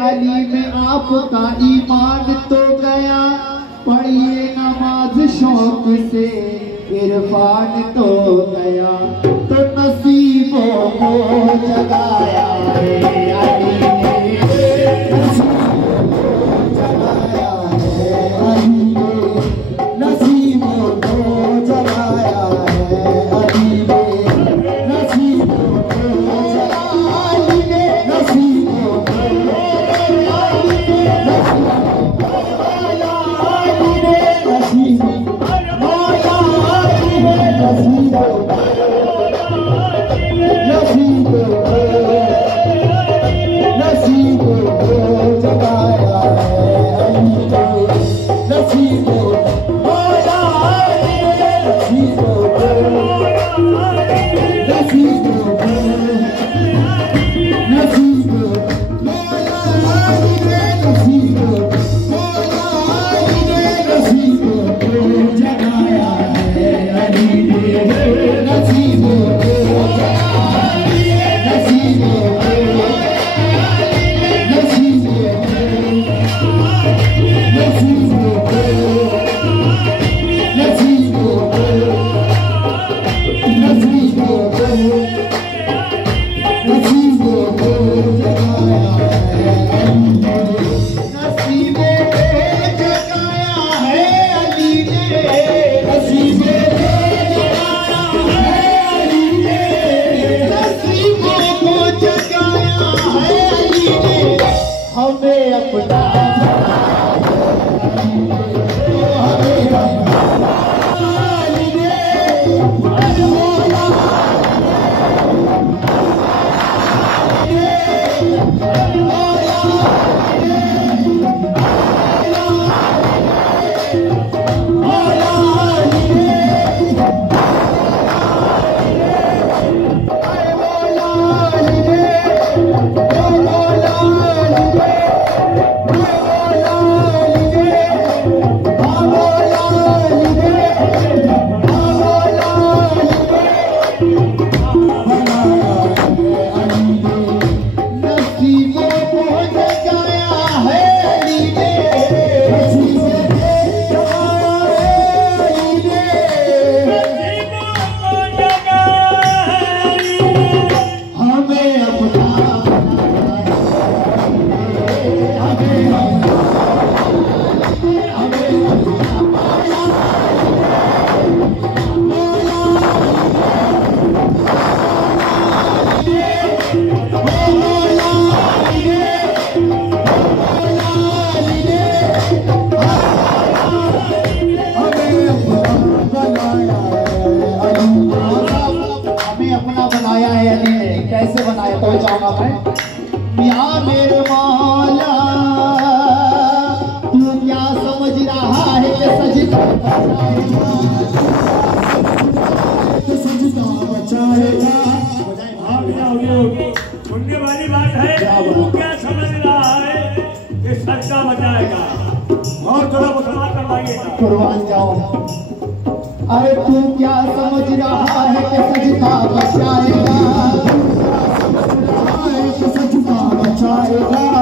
अली में आपका ईमान तो गया, पढ़िए नमाज शौक से इरफान तो गया, तो नसीबों को जगाया है अली ने, जगाया है अली ने, नसीबों को जगाया है अली ने, नसीबों को जगाया अली ने, नसीबों बनाया है अली ने, कैसे बनाया तो चाहूंगा मैं। या मेरे मौला तू क्या समझ रहा है कि सजदा बचाएगा, सुनने वाली बात है। तू क्या समझ रहा है कि सजदा बचाएगा? और थोड़ा मुसलमान करवाइएगा, कुर्बान जाओ। अरे तू क्या समझ रहा है कि सजदा बचाएगा, सजदा बचाएगा।